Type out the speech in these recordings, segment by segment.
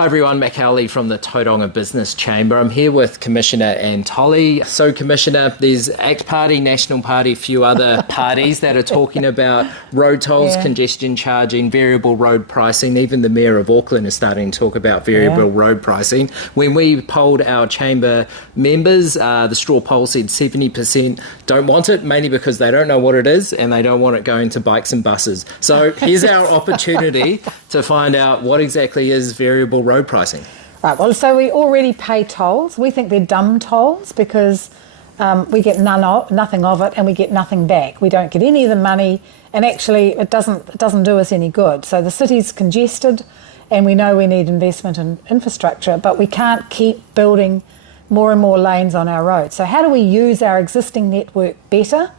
Hi everyone, Matt Cowley from the Tauranga Business Chamber. I'm here with Commissioner Anne Tolley. So Commissioner, there's ACT Party, National Party, a few other parties that are talking about road tolls, congestion charging, variable road pricing. Even the Mayor of Auckland is starting to talk about variable road pricing. When we polled our chamber members, the straw poll said 70% don't want it, mainly because they don't know what it is and they don't want it going to bikes and buses. So here's our opportunity to find out what exactly is variable road pricing. Right, well, so we already pay tolls. We think they're dumb tolls because we get nothing of it and we get nothing back. We don't get any of the money, and actually it doesn't do us any good. So the city's congested and we know we need investment in infrastructure, but we can't keep building more and more lanes on our roads. So how do we use our existing network better?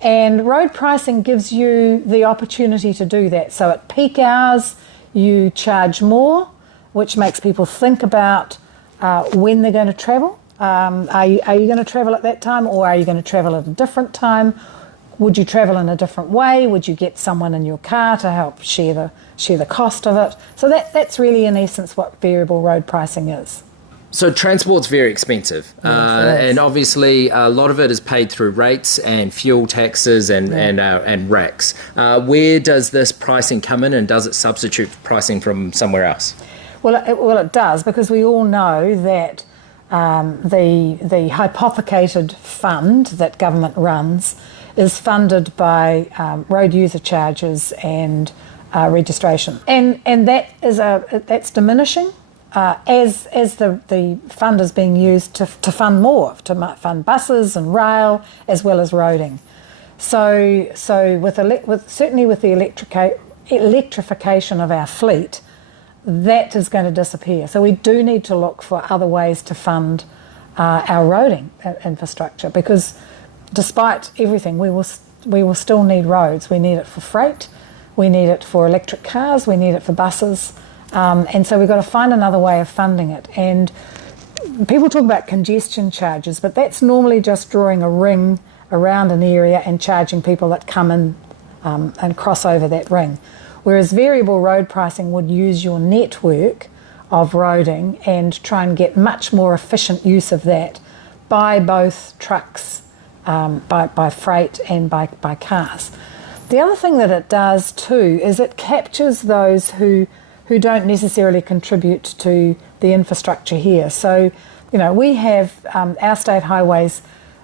And road pricing gives you the opportunity to do that. So at peak hours, you charge more, which makes people think about when they're going to travel. Are you going to travel at that time, or are you going to travel at a different time? Would you travel in a different way? Would you get someone in your car to help share the cost of it? So that's really, in essence, what variable road pricing is. So transport's very expensive, and obviously a lot of it is paid through rates and fuel taxes and RACs. Where does this pricing come in, and does it substitute pricing from somewhere else? Well, it does, because we all know that the hypothecated fund that government runs is funded by road user charges and registration, and that's diminishing. As the fund is being used to fund more, to fund buses and rail as well as roading. So certainly with the electrification of our fleet, that is going to disappear. So we do need to look for other ways to fund our roading infrastructure, because despite everything, we will still need roads. We need it for freight, we need it for electric cars, we need it for buses. And so we've got to find another way of funding it. And people talk about congestion charges, but that's normally just drawing a ring around an area and charging people that come in and cross over that ring. Whereas variable road pricing would use your network of roading and try and get much more efficient use of that by both trucks, by freight and by cars. The other thing that it does too is it captures those who don't necessarily contribute to the infrastructure here. So, we have our state highways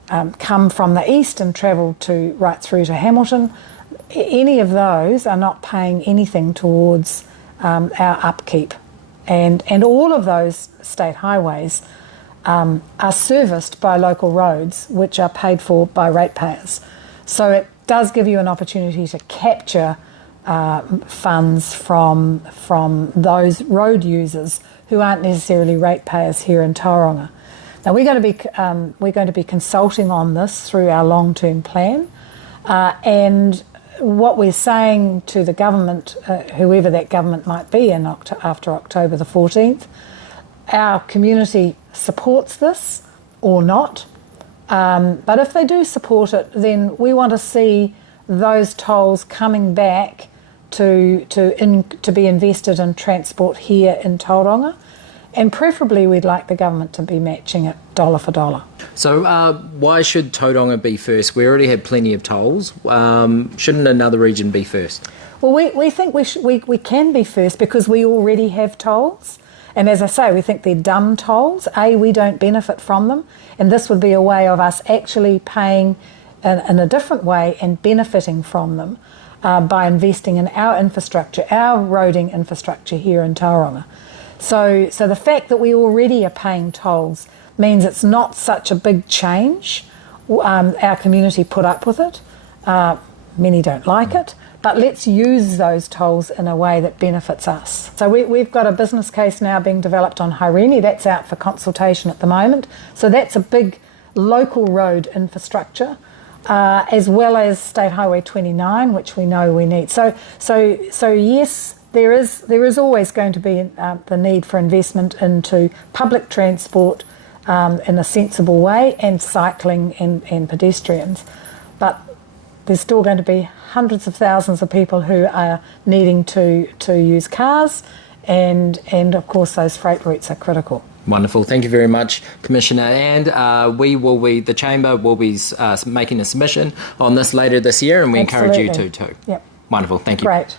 come from the east and travel right through to Hamilton. Any of those are not paying anything towards our upkeep. And all of those state highways are serviced by local roads, which are paid for by ratepayers. So it does give you an opportunity to capture funds from those road users who aren't necessarily ratepayers here in Tauranga. Now we're going to be consulting on this through our long-term plan, and what we're saying to the government, whoever that government might be after October the 14th, our community supports this or not, but if they do support it, then we want to see those tolls coming back to be invested in transport here in Tauranga, and preferably we'd like the government to be matching it dollar for dollar. So why should Tauranga be first? We already have plenty of tolls. Shouldn't another region be first? Well, we think we can be first because we already have tolls, and as I say, we think they're dumb tolls. We don't benefit from them, and this would be a way of us actually paying in a different way and benefiting from them. By investing in our infrastructure, our roading infrastructure here in Tauranga. So the fact that we already are paying tolls means it's not such a big change. Our community put up with it. Many don't like it, but let's use those tolls in a way that benefits us. So we've got a business case now being developed on Haureni. That's out for consultation at the moment. So that's a big local road infrastructure. As well as State Highway 29, which we know we need. So yes, there is always going to be the need for investment into public transport in a sensible way, and cycling and pedestrians. But there's still going to be hundreds of thousands of people who are needing to use cars, and of course those freight routes are critical. Wonderful. Thank you very much, Commissioner. And the Chamber will be making a submission on this later this year, and we encourage you to too. Yep. Wonderful. Thank you. Great.